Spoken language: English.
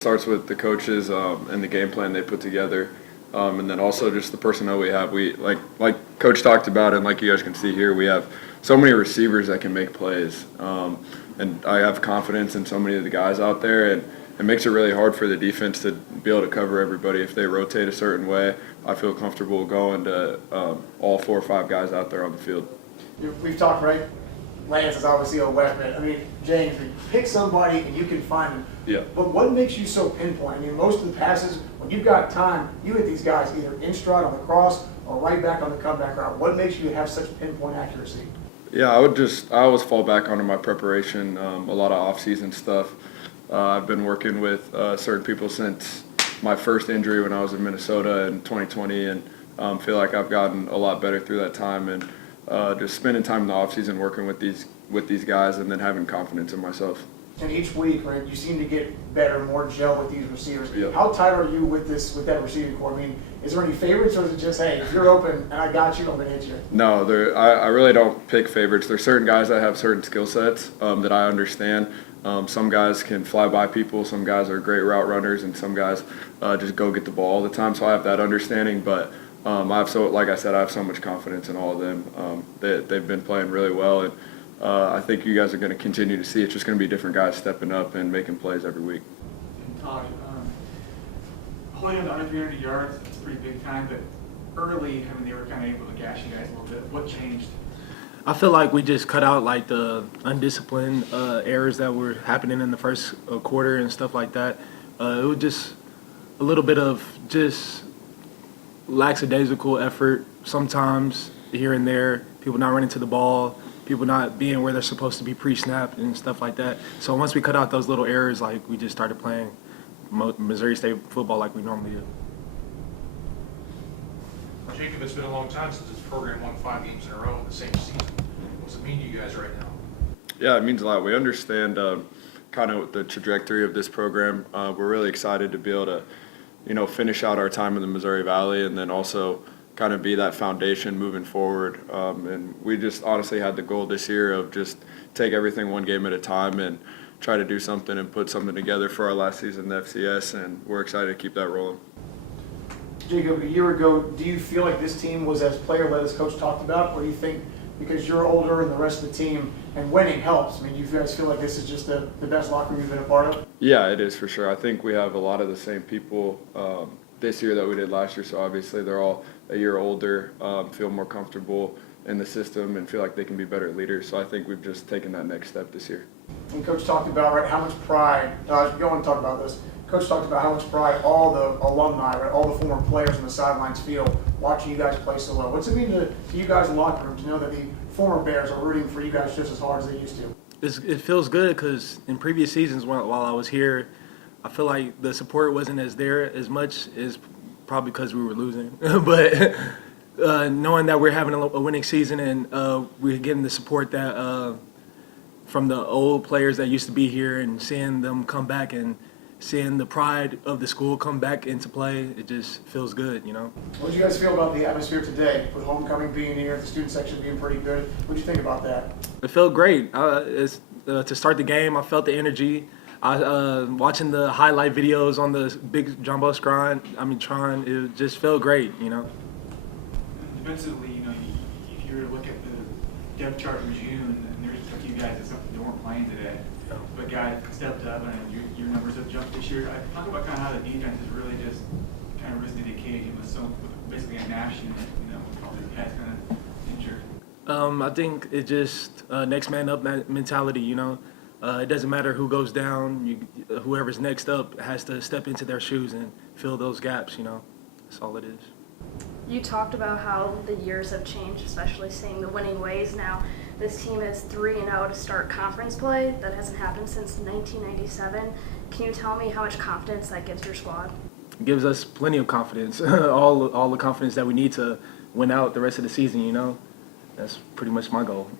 Starts with the coaches and the game plan they put together, and then also just the personnel we have. We like Coach talked about, and like you guys can see here, we have so many receivers that can make plays, and I have confidence in so many of the guys out there, and it makes it really hard for the defense to be able to cover everybody. If they rotate a certain way, I feel comfortable going to all 4 or 5 guys out there on the field. We've talked, right? Lance is obviously a weapon. I mean, James, you pick somebody and you can find them. Yeah. But what makes you so pinpoint? I mean, most of the passes, when you've got time, you hit these guys either in stride on the cross or right back on the comeback route. What makes you have such pinpoint accuracy? Yeah, I always fall back onto my preparation, a lot of off-season stuff. I've been working with certain people since my first injury when I was in Minnesota in 2020, and feel like I've gotten a lot better through that time, and just spending time in the off-season working with these guys, and then having confidence in myself. And each week, right, you seem to get better, more gel with these receivers. Yep. How tight are you with that receiving core? I mean, is there any favorites, or is it just, hey, if you're open and I got you, I'm going to hit you? No, I really don't pick favorites. There's certain guys that have certain skill sets that I understand. Some guys can fly by people, some guys are great route runners, and some guys just go get the ball all the time. So I have that understanding, but like I said, I have so much confidence in all of them. They've been playing really well, and I think you guys are going to continue to see it's just going to be different guys stepping up and making plays every week. And Tahj, holding on to under 300 yards, that's pretty big time, but early, I mean, they were kind of able to gash you guys a little bit. What changed? I feel like we just cut out like the undisciplined errors that were happening in the first quarter and stuff like that. It was just a little bit of just lackadaisical effort sometimes here and there, people not running to the ball, people not being where they're supposed to be pre-snap and stuff like that. So once we cut out those little errors, like we just started playing Missouri State football like we normally do. Jacob, it's been a long time since this program won 5 games in a row in the same season. What's it mean to you guys right now? Yeah, it means a lot. We understand kind of the trajectory of this program. We're really excited to be able to, finish out our time in the Missouri Valley, and then also kind of be that foundation moving forward. And we just honestly had the goal this year of just take everything one game at a time and try to do something and put something together for our last season in the FCS, and we're excited to keep that rolling. Jacob, a year ago, do you feel like this team was as player-led as Coach talked about, or do you think because you're older and the rest of the team and winning helps? I mean, do you guys feel like this is just the best locker room you've been a part of? Yeah, it is for sure. I think we have a lot of the same people this year that we did last year, so obviously they're all a year older, feel more comfortable in the system, and feel like they can be better leaders. So I think we've just taken that next step this year. And Coach talked about, right, how much pride, you want to talk about this, Coach talked about how much pride all the alumni, right, all the former players on the sidelines feel watching you guys play so well. What's it mean to you guys in the locker room to know that the former Bears are rooting for you guys just as hard as they used to? It feels good because in previous seasons while I was here, I feel like the support wasn't as much as probably because we were losing. But knowing that we're having a winning season and we're getting the support that from the old players that used to be here, and seeing them come back and seeing the pride of the school come back into play, it just feels good, What do you guys feel about the atmosphere today, with homecoming being here, the student section being pretty good? What do you think about that? It felt great. To start the game, I felt the energy. Watching the highlight videos on the big jumbo Tron, it just felt great, Defensively, if you were to look at the depth chart in June, and there's a few guys that weren't playing today, but guys stepped up, and your numbers have jumped this year. Talk about kind of how the defense has really just kind of risen to the occasion with basically a Nash unit, with all these guys kind of injured. I think it just next man up mentality, It doesn't matter who goes down. Whoever's next up has to step into their shoes and fill those gaps, That's all it is. You talked about how the years have changed, especially seeing the winning ways now. This team is 3-0 to start conference play. That hasn't happened since 1997. Can you tell me how much confidence that gives your squad? It gives us plenty of confidence, all the confidence that we need to win out the rest of the season, That's pretty much my goal.